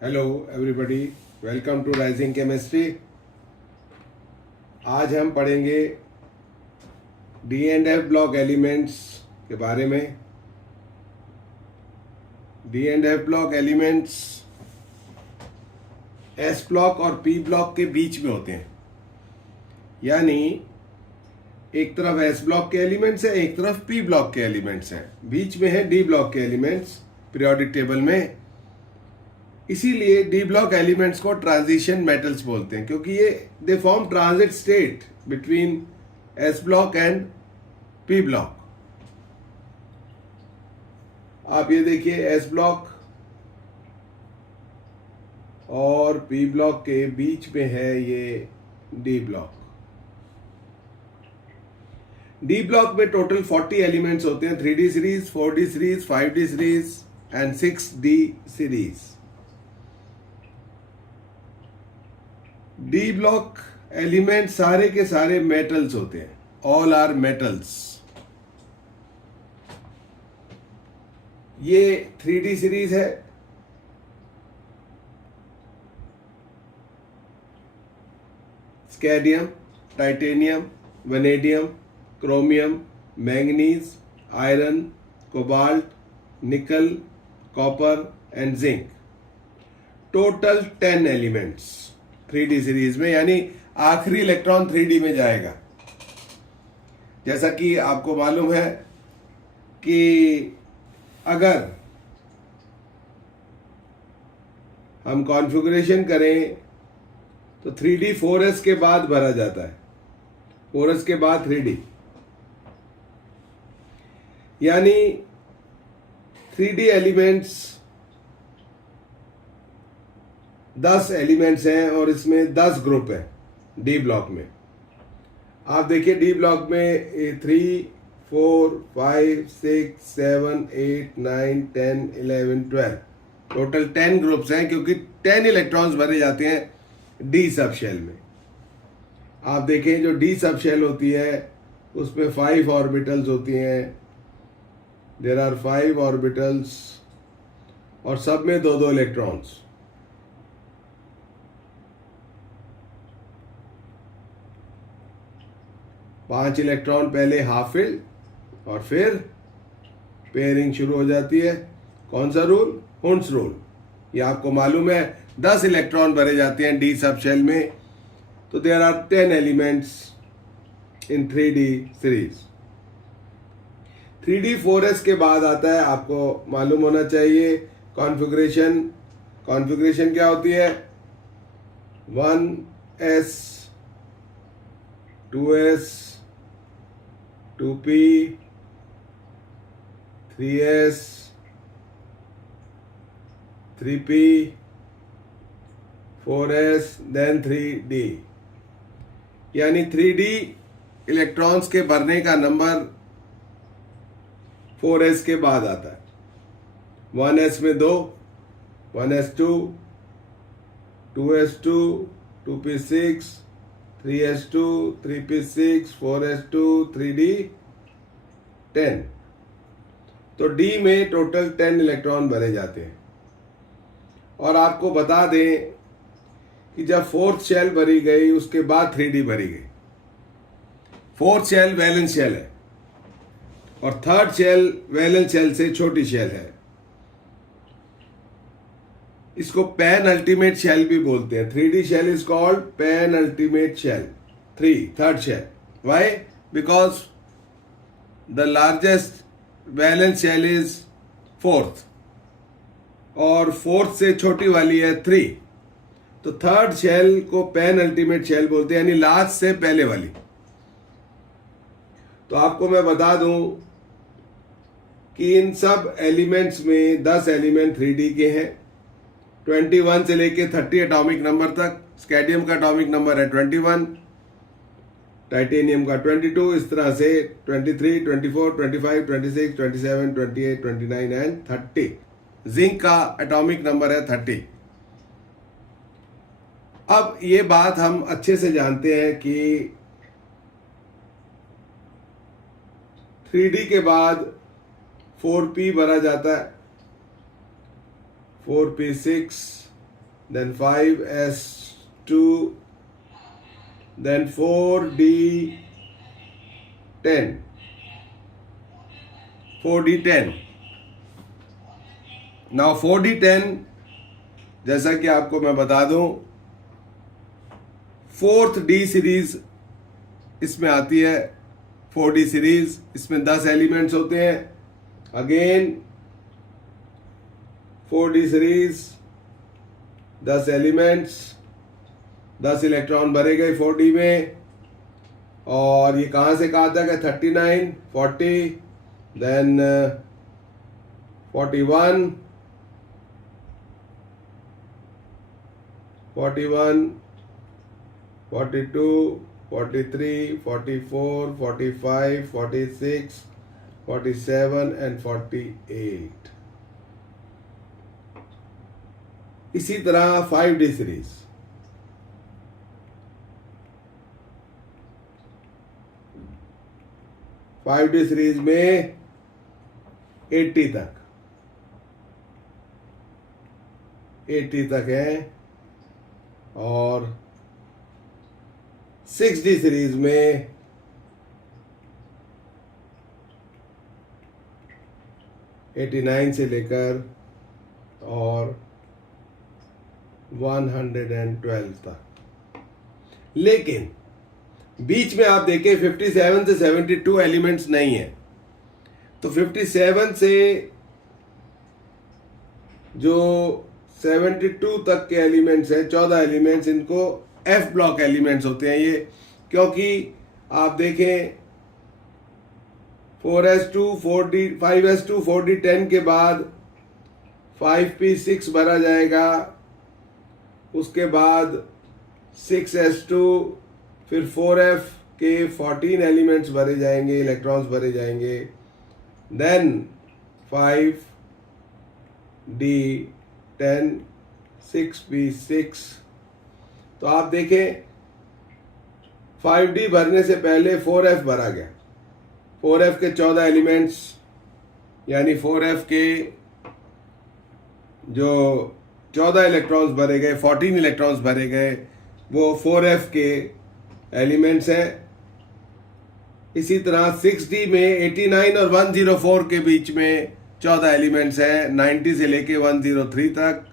Hello everybody, welcome to rising chemistry. आज हम पढ़ेंगे D and F block elements के बारे में। D and F block elements S block और पी ब्लॉक के बीच में होते हैं, यानी एक तरफ एस ब्लॉक के एलिमेंट्स है, एक तरफ पी ब्लॉक के एलिमेंट्स हैं, बीच में है डी ब्लॉक के एलिमेंट्स पीरियोडिक टेबल में। इसीलिए डी ब्लॉक एलिमेंट्स को ट्रांजिशन मेटल्स बोलते हैं, क्योंकि ये they form transit state between S block and P block. आप ये देखिए, एस ब्लॉक और पी ब्लॉक के बीच में है ये डी ब्लॉक। डी ब्लॉक में टोटल 40 एलिमेंट्स होते हैं, 3D series, 4D series, 5D series and 6D series. D block element सारे के सारे मेटल्स होते हैं, ऑल आर मेटल्स। ये 3D सीरीज है, scandium, titanium, vanadium, chromium, manganese, iron, cobalt, nickel, copper and zinc. Total 10 elements 3D series में, यानी आखिरी इलेक्ट्रॉन 3D में जाएगा। जैसा कि आपको मालूम है कि अगर हम कॉन्फ़िगरेशन करें तो 3D 4s के बाद भरा जाता है, 4s के बाद 3D, यानी 3D एलिमेंट्स 10 एलिमेंट्स हैं और इसमें 10 ग्रुप है डी ब्लॉक में। आप देखिए, डी ब्लॉक में 3, 4, 5, 6, 7, 8, 9, 10, 11, 12 टोटल 10 ग्रुप्स हैं, क्योंकि 10 इलेक्ट्रॉन्स भरे जाते हैं डी सब शेल में। आप देखें, जो डी सब शेल होती है उसमें 5 ऑर्बिटल्स होती हैं, देयर आर 5 ऑर्बिटल्स और सब में 2-2 इलेक्ट्रॉन्स। पांच इलेक्ट्रॉन पहले हाफ फिल्ड और फिर पेयरिंग शुरू हो जाती है। कौन सा रूल? Hund's rule. ये आपको मालूम है। 10 इलेक्ट्रॉन भरे जाते हैं डी सब शेल में, तो there are 10 elements in 3D series. 3D 4s के बाद आता है, आपको मालूम होना चाहिए, कॉन्फ़िगरेशन। कॉन्फ़िगरेशन क्या होती है? 1s, 2s, 2p, 3s, 3p, 4s, then 3d। यानी 3D इलेक्ट्रॉन्स के भरने का नंबर 4s के बाद आता है। 1s में 2, 1s2, 2s2, 2p6, 3s2, 3p6, 4s2, 3d 10। तो D में टोटल 10 इलेक्ट्रॉन भरे जाते हैं। और आपको बता दें कि जब फोर्थ शेल भरी गई उसके बाद 3D भरी गई। फोर्थ शेल वैलेंस शेल है और थर्ड शेल वैलेंस शेल से छोटी शेल है। इसको पैन अल्टीमेट शेल भी बोलते हैं। 3D shell is called penultimate shell, third shell. Why? Because the largest valence shell is fourth और फोर्थ से छोटी वाली है 3, तो थर्ड शेल को पैन अल्टीमेट शेल बोलते हैं, यानी लास्ट से पहले वाली। तो आपको मैं बता दूं कि इन सब एलिमेंट्स में 10 एलिमेंट 3D के हैं, 21 से लेके 30 एटॉमिक नंबर तक। स्कैडियम का एटॉमिक नंबर है 21, टाइटेनियम का 22, इस तरह से 23, 24, 25, 26, 27, 28, 29 एंड 30। जिंक का एटॉमिक नंबर है 30। अब ये बात हम अच्छे से जानते हैं कि 3D के बाद 4p भरा जाता है, 4p6, then 5s2, then 4d10, 4d10. Now 4d10 जैसा कि आपको मैं बता दूं, फोर्थ डी सीरीज इसमें आती है. 4d सीरीज, इसमें 10 एलिमेंट्स होते हैं. Again 4d series, 10 elements, 10 electron भरे गए 4d में. और ये कहाँ से कहाँ तक है? 39, 40, देन 41, 41, 42, 43, 44, 45, 46, 47 and 48. इसी तरह 5d सीरीज, 5d सीरीज में 80 तक, 80 तक है. और 6d सीरीज में 89 से लेकर और 112 तक. लेकिन बीच में आप देखें 57 से 72 एलिमेंट्स नहीं है. तो 57 से जो 72 तक के एलिमेंट्स हैं, 14 एलिमेंट्स, इनको एफ ब्लॉक एलिमेंट्स होते हैं ये. क्योंकि आप देखें 4s2 4d 5s2 4d10 के बाद 5p6 भरा जाएगा. उसके बाद 6s2, फिर 4f के 14 एलिमेंट्स भरे जाएंगे, इलेक्ट्रॉन्स भरे जाएंगे. Then 5d10, 6p6. तो आप देखें 5d भरने से पहले 4f भरा गया. 4f के 14 एलिमेंट्स, यानी 4f के जो 14 इलेक्ट्रॉन्स भरे गए, 14 इलेक्ट्रॉन्स भरे गए, वो 4f के एलिमेंट्स हैं. इसी तरह 6d में 89 और 104 के बीच में 14 एलिमेंट्स हैं, 90 से लेके 103 तक.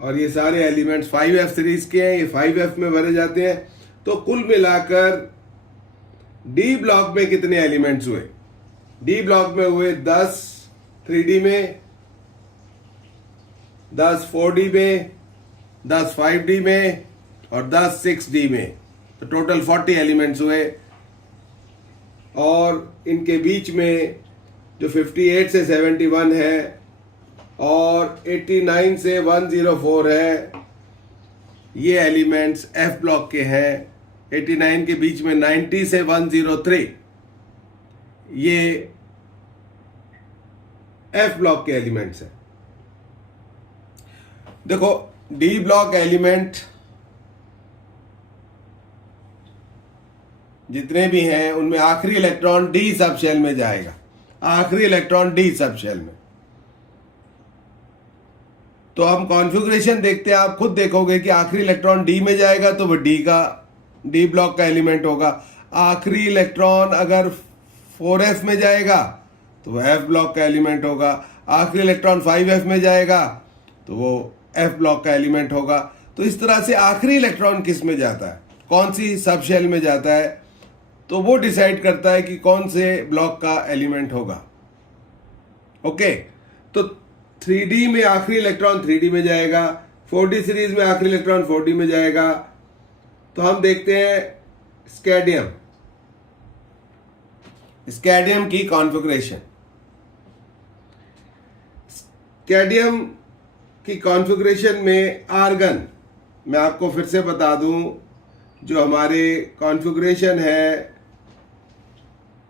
और ये सारे एलिमेंट्स 5f सीरीज के हैं, ये 5f में भरे जाते हैं. तो कुल मिलाकर डी ब्लॉक में कितने एलिमेंट्स हुए? डी ब्लॉक में हुए 10 3d में, 10 4d में, 10 5d में और 10 6d में. तो टोटल 40 एलिमेंट्स हुए. और इनके बीच में जो 58 से 71 है और 89 से 104 है, ये एलिमेंट्स एफ ब्लॉक के हैं. 89 के बीच में 90 से 103, ये एफ ब्लॉक के एलिमेंट्स हैं. देखो डी ब्लॉक एलिमेंट जितने भी हैं उनमें आखिरी इलेक्ट्रॉन डी सब शेल में जाएगा. आखिरी इलेक्ट्रॉन डी सब शेल में. तो हम कॉन्फ़िगरेशन देखते हैं, आप खुद देखोगे कि आखिरी इलेक्ट्रॉन डी में जाएगा तो वो डी ब्लॉक का एलिमेंट होगा. आखिरी इलेक्ट्रॉन अगर 4f में जाएगा तो वो एफ ब्लॉक का एलिमेंट होगा. आखिरी इलेक्ट्रॉन 5f में जाएगा तो वो एफ ब्लॉक का एलिमेंट होगा. तो इस तरह से आखिरी इलेक्ट्रॉन किस में जाता है, कौन सी सब शेल में जाता है, तो वो डिसाइड करता है कि कौन से ब्लॉक का एलिमेंट होगा. ओके, तो 3d में आखिरी इलेक्ट्रॉन 3d में जाएगा, 4d सीरीज में आखिरी इलेक्ट्रॉन 4d में जाएगा. तो हम देखते हैं स्कैडियम की कॉन्फ़िगरेशन. स्कैडियम की कॉन्फ़िगरेशन में आर्गन, मैं आपको फिर से बता दूं, जो हमारे कॉन्फ़िगरेशन है,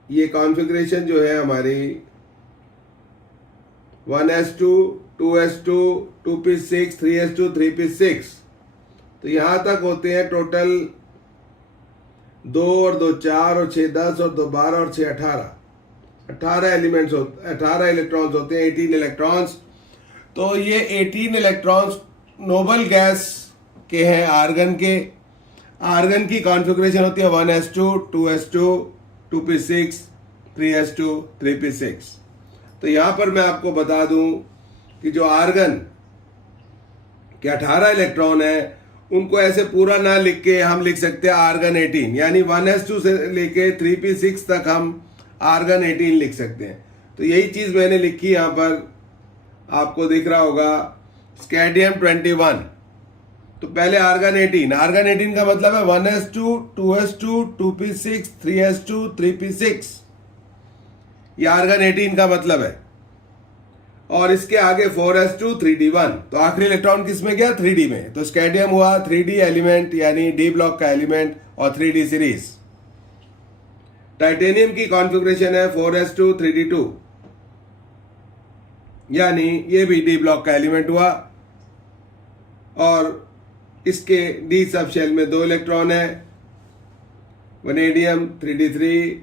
ये कॉन्फ़िगरेशन जो है हमारी 1s2 2s2 2p6 3s2 3p6, तो यहाँ तक होते हैं. टोटल 2 और 2 4 और 6 10 और 2 12 और 6 18 एलिमेंट्स 18 इलेक्ट्रॉन्स होते हैं, 18 इलेक्ट्रॉन्स. तो ये 18 इलेक्ट्रॉन्स नोबल गैस के हैं आर्गन के। आर्गन की कॉन्फ़िगरेशन होती है 1s2, 2s2, 2p6, 3s2, 3p6। तो यहाँ पर मैं आपको बता दूं कि जो आर्गन के 18 इलेक्ट्रॉन है उनको ऐसे पूरा ना लिख के हम लिख सकते हैं आर्गन 18, यानी 1s2 से लेके 3p6 तक हम आर्गन 18 लिख सकते हैं। तो यही चीज़ मैंने लिखी यहाँ पर, आपको दिख रहा होगा स्कैंडियम 21। तो पहले आर्गन 18, आर्गन 18 का मतलब है 1s2, 2s2, 2p6, 3s2, 3p6, ये आर्गन 18 का मतलब है। और इसके आगे 4s2, 3d1। तो आखिरी इलेक्ट्रॉन किस में गया? 3d में। तो स्कैंडियम हुआ 3d एलिमेंट, यानी डी ब्लॉक का एलिमेंट और 3d सीरीज। टाइटेनियम की कॉन्फ़िगरेशन है 4s2, 3d2, यानी ये भी डी ब्लॉक का एलिमेंट हुआ। और इसके डी सब शेल में 2 इलेक्ट्रॉन है, वनेडियम 3d3।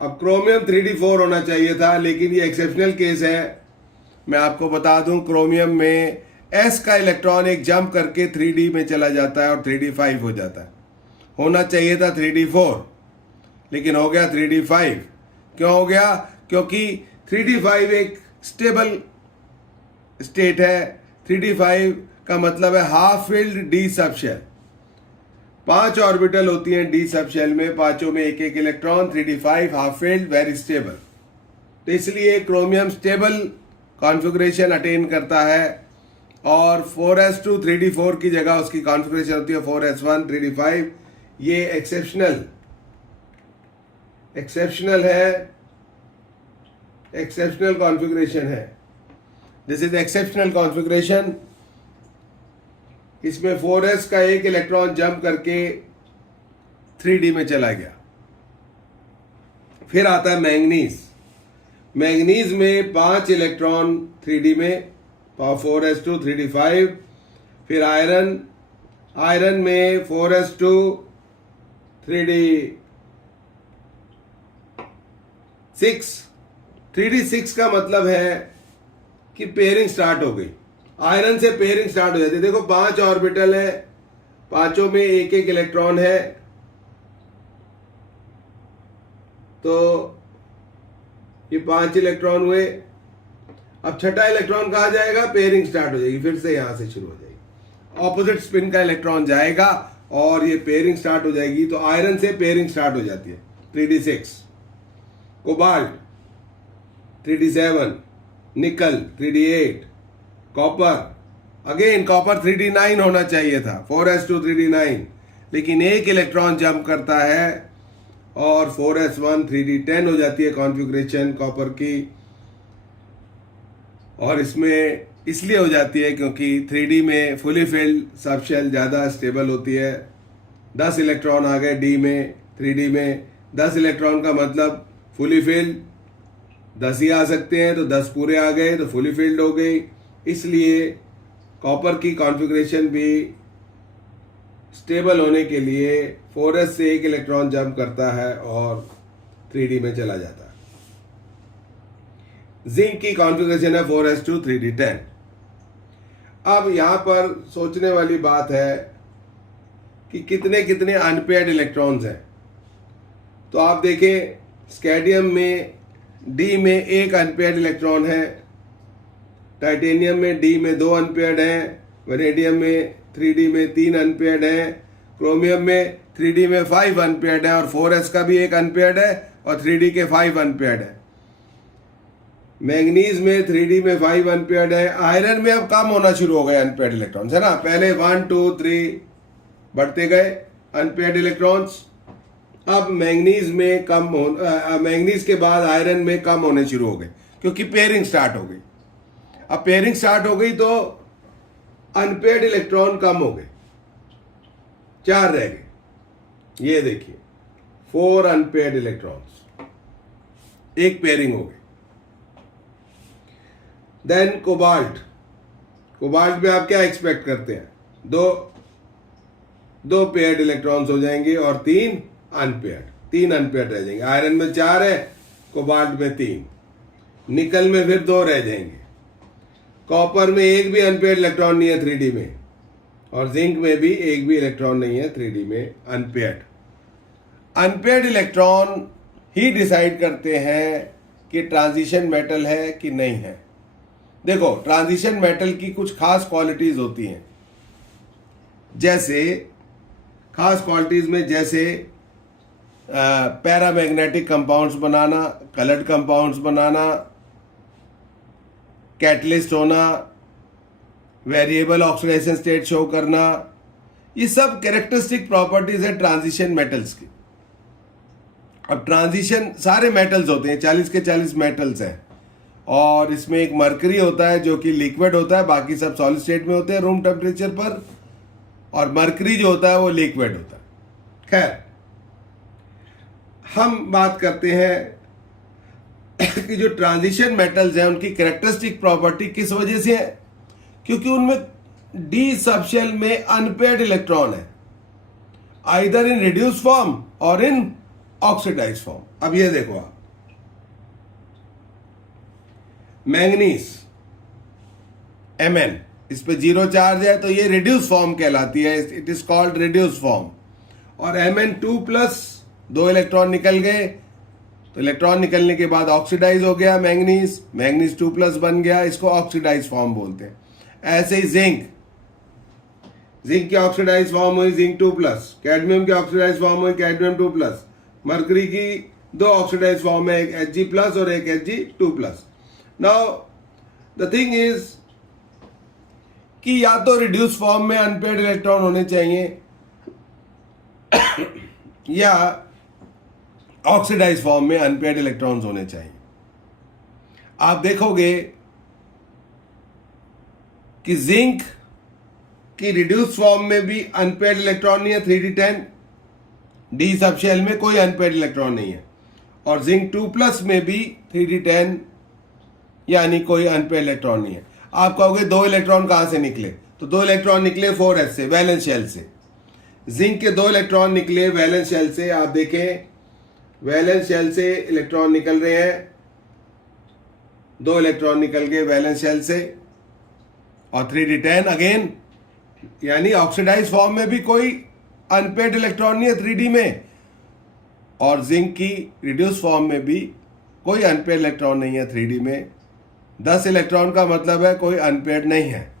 अब क्रोमियम 3d4 होना चाहिए था, लेकिन ये एक्सेप्शनल केस है। मैं आपको बता दूं, क्रोमियम में s का इलेक्ट्रॉन एक जंप करके 3d में चला जाता है और 3d5 हो जाता है। होना चाहिए था 3d4, लेकिन हो गया 3d5। क्यों हो गया? क्योंकि 3d5 एक स्टेबल स्टेट है। 3d5 का मतलब है half filled D sub shell. 5 orbital होती हैं डी सब शेल में, पांचों में एक एक electron. 3d5 half field, very stable. तो इसलिए क्रोमियम स्टेबल कॉन्फ़िगरेशन अटेन करता है। और 4s2, 3d4 की जगह उसकी कॉन्फ़िगरेशन होती है 4s1, 3d5। ये एक्सेप्शनल है, एक्सेप्शनल कॉन्फ़िगरेशन है। This is exceptional configuration. इसमें 4s का एक इलेक्ट्रॉन जंप करके 3d में चला गया। फिर आता है मैंगनीज। मैंगनीज में 5 इलेक्ट्रॉन 3d में, 4s2, 3d5। फिर आयरन, आयरन में 4s2, 3d6। 3d6 का मतलब है कि पेयरिंग स्टार्ट हो गई। आयरन से पेयरिंग स्टार्ट हो जाती है। देखो 5 ऑर्बिटल है, पांचों में एक एक इलेक्ट्रॉन है। तो ये 5 इलेक्ट्रॉन हुए। अब छठा इलेक्ट्रॉन कहाँ जाएगा? पेयरिंग स्टार्ट हो जाएगी, फिर से यहां से शुरू हो जाएगी। ऑपोजिट स्पिन का इलेक्ट्रॉन जाएगा और ये पेयरिंग स्टार्ट हो जाएगी। तो आयरन से पेयरिंग स्टार्ट हो जाती है 3d6। कोबाल्ट 3d7, निकल 3d8, copper, again copper 3d9 होना चाहिए था, 4s2, 3d9, लेकिन एक इलेक्ट्रॉन जंप करता है और 4s1, 3d10 हो जाती है कॉन्फ़िगरेशन कॉपर की। और इसमें इसलिए हो जाती है क्योंकि 3d में फुली फिल्ड सब शेल ज़्यादा स्टेबल होती है। 10 इलेक्ट्रॉन आ गए डी में, 3d में 10 इलेक्ट्रॉन का मतलब फुली फिल्ड। 10 ही आ सकते हैं, तो 10 पूरे आ गए तो फुली फिल्ड हो गई। इसलिए कॉपर की कॉन्फ़िगरेशन भी स्टेबल होने के लिए 4s से एक इलेक्ट्रॉन जंप करता है और 3d में चला जाता है। जिंक की कॉन्फ़िगरेशन है 4s2, 3d10। अब यहां पर सोचने वाली बात है कि कितने कितने अनपेयर्ड इलेक्ट्रॉन्स हैं। तो आप देखें, स्कैंडियम में डी में एक अनपेयर्ड इलेक्ट्रॉन है, टाइटेनियम में डी में 2 अनपेयर्ड हैं, वनेडियम में 3d में 3 अनपेयर्ड हैं, क्रोमियम में 3d में 5 अनपेयर्ड है और 4s का भी एक अनपेयर्ड है और 3d के 5 अनपेयर्ड है। मैंगनीज में 3d में 5 अनपेयर्ड है। आयरन में अब कम होना शुरू हो गए अनपेयर्ड इलेक्ट्रॉन्स, है ना। पहले 1, 2, 3 बढ़ते गए अनपेयर्ड इलेक्ट्रॉन्स। अब मैंगनीज में मैंगनीज के बाद आयरन में कम होने शुरू हो गए क्योंकि पेयरिंग स्टार्ट हो गई। अब पेयरिंग स्टार्ट हो गई तो अनपेयर्ड इलेक्ट्रॉन कम हो गए, 4 रह गए। ये देखिए 4 अनपेयर्ड इलेक्ट्रॉन्स, एक पेयरिंग हो गई। देन कोबाल्ट, कोबाल्ट में आप क्या एक्सपेक्ट करते हैं? दो पेयर्ड इलेक्ट्रॉन्स हो जाएंगे और 3 अनपेयर्ड रह जाएंगे। आयरन में 4 है, कोबाल्ट में 3, निकल में फिर 2 रह जाएंगे। कॉपर में एक भी अनपेयर्ड इलेक्ट्रॉन नहीं है 3D में, और जिंक में भी एक भी इलेक्ट्रॉन नहीं है 3D में अनपेयर्ड। अनपेयर्ड इलेक्ट्रॉन ही डिसाइड करते हैं कि ट्रांजिशन मेटल है कि नहीं है। देखो, ट्रांजिशन मेटल की कुछ खास क्वालिटीज होती हैं, जैसे खास क्वालिटीज में जैसे पैरामैग्नेटिक कंपाउंड्स बनाना, कलर्ड कंपाउंड्स बनाना, कैटलिस्ट होना, वेरिएबल ऑक्सीडेशन स्टेट शो करना, ये सब कैरेक्टरिस्टिक प्रॉपर्टीज है ट्रांजिशन मेटल्स की। अब ट्रांजिशन सारे मेटल्स होते हैं, 40 के 40 मेटल्स हैं, और इसमें एक मरकरी होता है जो कि लिक्विड होता है, बाकी सब सॉलिड स्टेट में होते हैं रूम टेम्परेचर पर, और मरकरी जो होता है वो लिक्विड होता है। खैर, हम बात करते हैं कि जो ट्रांजिशन मेटल्स हैं उनकी कैरेक्टरिस्टिक प्रॉपर्टी किस वजह से है, क्योंकि उनमें डी सबशेल में अनपेयर्ड इलेक्ट्रॉन है, आइदर इन रिड्यूस फॉर्म और इन ऑक्सीडाइज फॉर्म। अब ये देखो आप, मैंगनीज Mn, इस पे 0 चार्ज है तो ये रिड्यूस फॉर्म कहलाती है, it is called reduce form. और Mn2+, 2 इलेक्ट्रॉन निकल गए, तो इलेक्ट्रॉन निकलने के बाद ऑक्सीडाइज हो गया मैंगनीज, मैंगनीज 2+ बन गया, इसको ऑक्सीडाइज फॉर्म बोलते हैं। ऐसे ही जिंक की ऑक्सीडाइज फॉर्म हुई जिंक 2+, कैडमियम की ऑक्सीडाइज फॉर्म हुई कैडमियम 2+, मरकरी की 2 ऑक्सीडाइज फॉर्म है, एक Hg+ और एक Hg2+। Now the thing is कि या तो रिड्यूस फॉर्म में अनपेयर्ड इलेक्ट्रॉन होने चाहिए या ऑक्सीडाइज फॉर्म में अनपेयर्ड इलेक्ट्रॉन्स होने चाहिए। आप देखोगे कि जिंक की रिड्यूस फॉर्म में भी अनपेयर्ड इलेक्ट्रॉन नहीं है, 3d10, डी सबशेल में कोई अनपेयर्ड इलेक्ट्रॉन नहीं है, और जिंक 2+ में भी 3d10 यानी कोई अनपेयर्ड इलेक्ट्रॉन नहीं है। आप कहोगे 2 इलेक्ट्रॉन कहां से निकले, तो 2 इलेक्ट्रॉन निकले 4s से, वैलेंस शेल से। जिंक के 2 इलेक्ट्रॉन निकले वैलेंस शेल से, आप देखें वैलेंस शेल से इलेक्ट्रॉन निकल रहे हैं, 2 इलेक्ट्रॉन निकल गए वैलेंस शेल से, और 3d10 अगेन, यानी ऑक्सीडाइज फॉर्म में भी कोई अनपेयर्ड इलेक्ट्रॉन नहीं है 3D में, और जिंक की रिड्यूस फॉर्म में भी कोई अनपेयर्ड इलेक्ट्रॉन नहीं है 3D में। 10 इलेक्ट्रॉन का मतलब है कोई अनपेयर्ड नहीं है।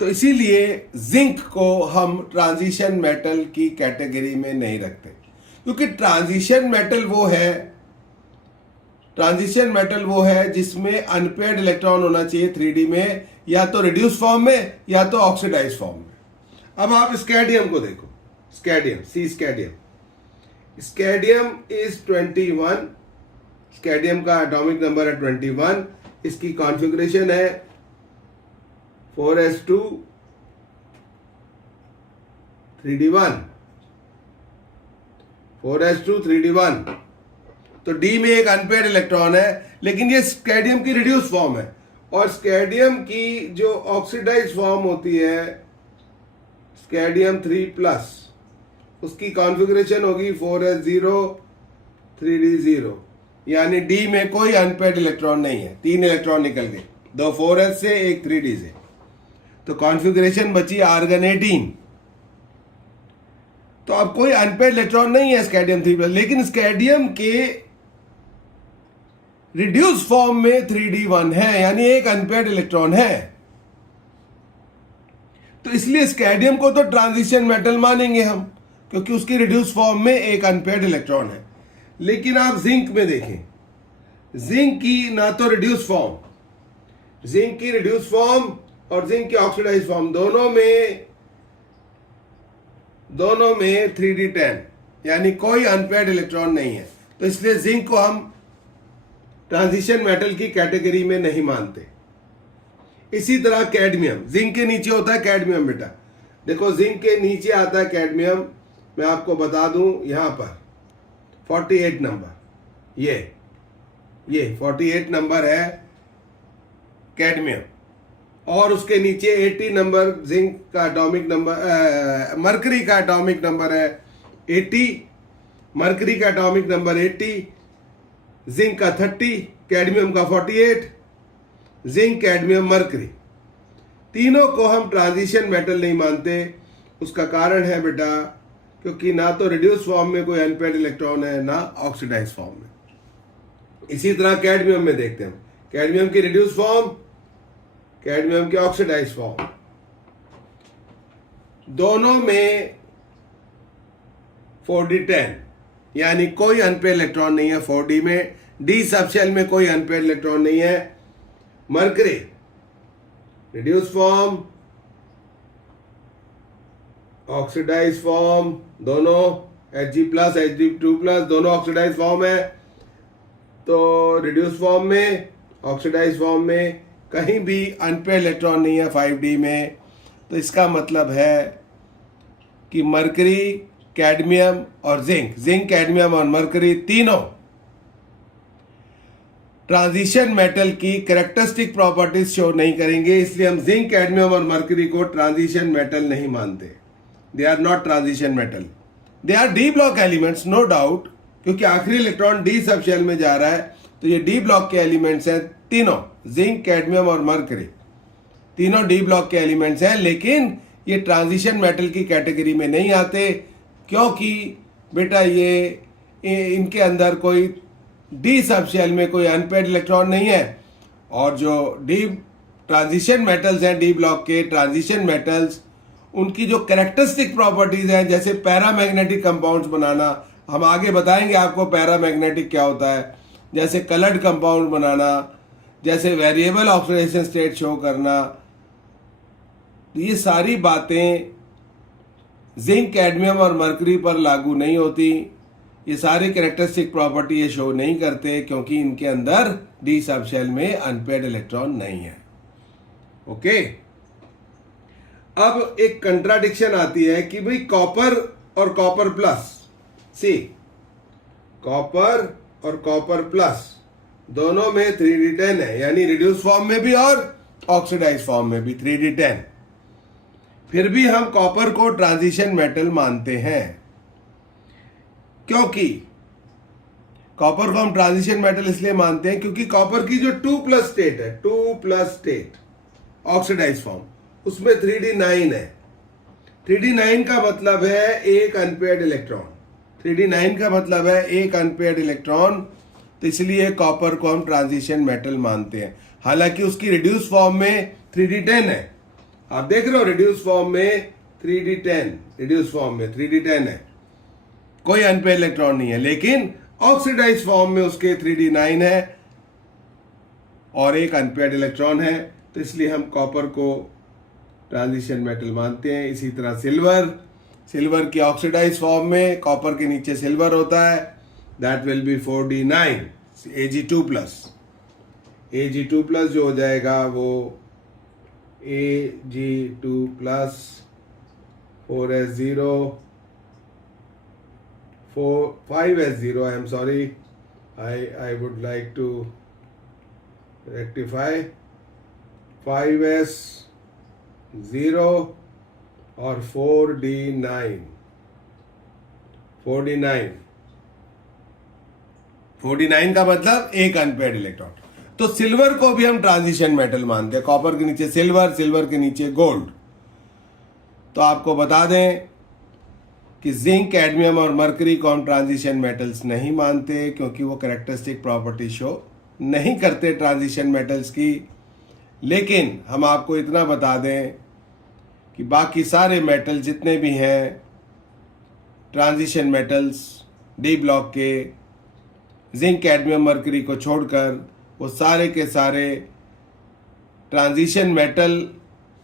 तो इसीलिए जिंक को हम ट्रांजिशन मेटल की कैटेगरी में नहीं रखते, क्योंकि ट्रांजिशन मेटल वो है जिसमें अनपेयर्ड इलेक्ट्रॉन होना चाहिए 3D में, या तो रिड्यूस फॉर्म में या तो ऑक्सीडाइज फॉर्म में। अब आप स्कैडियम को देखो, स्कैडियम इज 21, स्कैडियम का एटॉमिक नंबर है 21, इसकी कॉन्फ़िगरेशन है 4s2 3d1, 4s2 3d1। तो डी में एक अनपेयर्ड इलेक्ट्रॉन है, लेकिन ये स्कैडियम की रिड्यूस फॉर्म है, और स्कैडियम की जो ऑक्सीडाइज फॉर्म होती है स्कैडियम 3+, उसकी कॉन्फ़िगरेशन होगी 4s0 3d0, यानी डी में कोई अनपेयर्ड इलेक्ट्रॉन नहीं है। 3 इलेक्ट्रॉन निकल गए, 2 4s से, 1 3d से, तो कॉन्फ़िगरेशन बची आर्गन 18। तो अब कोई अनपेयर्ड इलेक्ट्रॉन नहीं है स्कैडियम 3+, लेकिन स्कैडियम के रिड्यूस फॉर्म में 3d1 है, यानी एक अनपेयर्ड इलेक्ट्रॉन है। तो इसलिए स्कैडियम को तो ट्रांजिशन मेटल मानेंगे हम, क्योंकि उसकी रिड्यूस फॉर्म में एक अनपेयर्ड इलेक्ट्रॉन है। लेकिन आप जिंक में देखें, जिंक की ना तो रिड्यूस फॉर्म, जिंक की रिड्यूस फॉर्म और जिंक की ऑक्सीडाइज फॉर्म दोनों में 3d10, यानी कोई अनपेयर्ड इलेक्ट्रॉन नहीं है। तो इसलिए जिंक को हम ट्रांजिशन मेटल की कैटेगरी में नहीं मानते। इसी तरह कैडमियम, जिंक के नीचे होता है कैडमियम। बेटा देखो, जिंक के नीचे आता है कैडमियम, मैं आपको बता दूं, यहां पर 48 नंबर, ये 48 नंबर है कैडमियम, और उसके नीचे 80 नंबर जिंक का एटॉमिक नंबर, मरकरी का एटॉमिक नंबर है 80, मरकरी का एटॉमिक नंबर 80, जिंक का 30, कैडमियम का 48, जिंक, कैडमियम, मरकरी, तीनों को हम ट्रांजिशन मेटल नहीं मानते। उसका कारण है बेटा, क्योंकि ना तो रिड्यूस फॉर्म में कोई अनपेयर्ड इलेक्ट्रॉन है, ना ऑक्सीडाइज फॉर्म में। इसी तरह कैडमियम में देखते हैं, कैडमियम की रिड्यूस फॉर्म, कैडमियम की ऑक्सीडाइज फॉर्म, दोनों में 4d10 यानी कोई अनपेयर्ड इलेक्ट्रॉन नहीं है 4d में। डी सबशेल में कोई अनपेयर्ड इलेक्ट्रॉन नहीं है। Mercury reduce form, oxidize form, दोनों Hg+, Hg2+, दोनों ऑक्सीडाइज फॉर्म है। तो रिड्यूस फॉर्म में, ऑक्सीडाइज फॉर्म में कहीं भी अनपेयर्ड इलेक्ट्रॉन नहीं है 5d में। तो इसका मतलब है कि मरकरी, कैडमियम और जिंक, कैडमियम और मरकरी तीनों ट्रांजिशन मेटल की कैरेक्टरिस्टिक प्रॉपर्टीज शो नहीं करेंगे, इसलिए हम जिंक, कैडमियम और मरकरी को ट्रांजिशन मेटल नहीं मानते। They are not transition metal, they are D block elements, no doubt, क्योंकि आखिरी इलेक्ट्रॉन डी सब शेल में जा रहा है। तो ये डी ब्लॉक के एलिमेंट्स हैं तीनों, जिंक, कैडमियम और मरकरी, तीनों डी ब्लॉक के एलिमेंट्स हैं, लेकिन ये ट्रांजिशन मेटल की कैटेगरी में नहीं आते, क्योंकि बेटा ये इनके अंदर कोई डी सब शेल में कोई अनपेयर्ड इलेक्ट्रॉन नहीं है। और जो डी ट्रांजिशन मेटल्स हैं, डी ब्लॉक के ट्रांजिशन मेटल्स, उनकी जो कैरेक्टरिस्टिक प्रॉपर्टीज हैं, जैसे पैरामैग्नेटिक कंपाउंड्स बनाना, हम आगे बताएंगे आपको पैरामैग्नेटिक क्या होता है, जैसे कलर्ड कंपाउंड बनाना, जैसे वेरिएबल ऑक्सीडेशन स्टेट शो करना, ये सारी बातें जिंक, कैडमियम और मरकरी पर लागू नहीं होती। ये सारी कैरेक्टरिस्टिक प्रॉपर्टी ये शो नहीं करते, क्योंकि इनके अंदर डी सब शेल में अनपेयर्ड इलेक्ट्रॉन नहीं है। ओके, अब एक कंट्राडिक्शन आती है कि भाई कॉपर और कॉपर प्लस, सी कॉपर और कॉपर प्लस दोनों में 3d10 है, यानी रिड्यूस फॉर्म में भी और ऑक्सीडाइज फॉर्म में भी 3d10। फिर भी हम कॉपर को ट्रांजिशन मेटल मानते हैं, क्योंकि कॉपर को हम ट्रांजिशन मेटल इसलिए मानते हैं क्योंकि कॉपर की जो 2+ स्टेट है, 2+ स्टेट ऑक्सीडाइज फॉर्म, उसमें 3d9 है। 3d9 का मतलब है एक अनपेयर्ड इलेक्ट्रॉन, 3d9 का मतलब है एक अनपेयर्ड इलेक्ट्रॉन। तो इसलिए कॉपर को हम ट्रांजिशन मेटल मानते हैं, हालांकि उसकी रिड्यूस फॉर्म में 3d10 है। आप देख रहे हो, रिड्यूस फॉर्म में 3d10, रिड्यूस फॉर्म में 3d10 है, कोई अनपेयर्ड इलेक्ट्रॉन नहीं है, लेकिन ऑक्सीडाइज फॉर्म में उसके 3d9 है और एक अनपेयर्ड इलेक्ट्रॉन है। तो इसलिए हम कॉपर को ट्रांजिशन मेटल मानते हैं। इसी तरह सिल्वर की ऑक्सीडाइज फॉर्म में कॉपर के नीचे सिल्वर होता है, that will be 4d9 Ag2+, Ag2+ जो हो जाएगा वो Ag2+, 4s0, 5s0, I am sorry, I would like to rectify, 5s0 और 4d9, 4d9 का मतलब एक अनपेयर्ड इलेक्ट्रॉन। तो सिल्वर को भी हम ट्रांजिशन मेटल मानते हैं, कॉपर के नीचे सिल्वर के नीचे गोल्ड। तो आपको बता दें कि जिंक, कैडमियम और मरकरी को हम ट्रांजिशन मेटल्स नहीं मानते, क्योंकि वो कैरेक्टरिस्टिक प्रॉपर्टी शो नहीं करते ट्रांजिशन मेटल्स की। लेकिन हम आपको इतना बता दें कि बाकी सारे मेटल जितने भी हैं ट्रांजिशन मेटल्स डी ब्लॉक के, जिंक, कैडमियम, मरकरी को छोड़कर, वो सारे के सारे ट्रांजिशन मेटल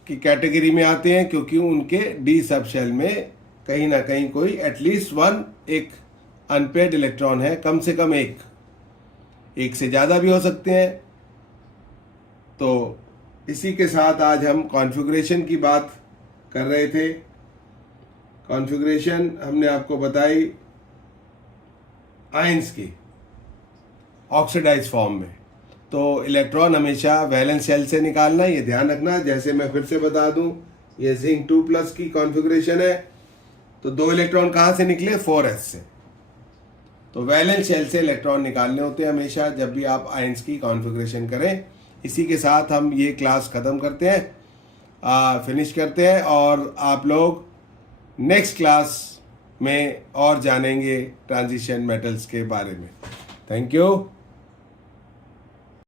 की कैटेगरी में आते हैं, क्योंकि उनके डी सब शेल में कहीं ना कहीं कोई एटलीस्ट वन एक अनपेयर्ड इलेक्ट्रॉन है, कम से कम एक से ज़्यादा भी हो सकते हैं। तो इसी के साथ आज हम कॉन्फ़िगरेशन की बात कर रहे थे। कॉन्फ़िगरेशन हमने आपको बताई आयंस की ऑक्सीडाइज फॉर्म में। तो इलेक्ट्रॉन हमेशा वैलेंस शेल से निकालना, ये ध्यान रखना। जैसे मैं फिर से बता दूं, ये जिंक 2+ की कॉन्फ़िगरेशन है, तो 2 इलेक्ट्रॉन कहाँ से निकले? 4s से। तो वैलेंस शेल से इलेक्ट्रॉन निकालने होते हैं हमेशा जब भी आप आयंस की कॉन्फ़िगरेशन करें। इसी के साथ हम ये क्लास ख़त्म करते हैं, फिनिश करते हैं, और आप लोग नेक्स्ट क्लास में और जानेंगे ट्रांजिशन मेटल्स के बारे में। Thank you.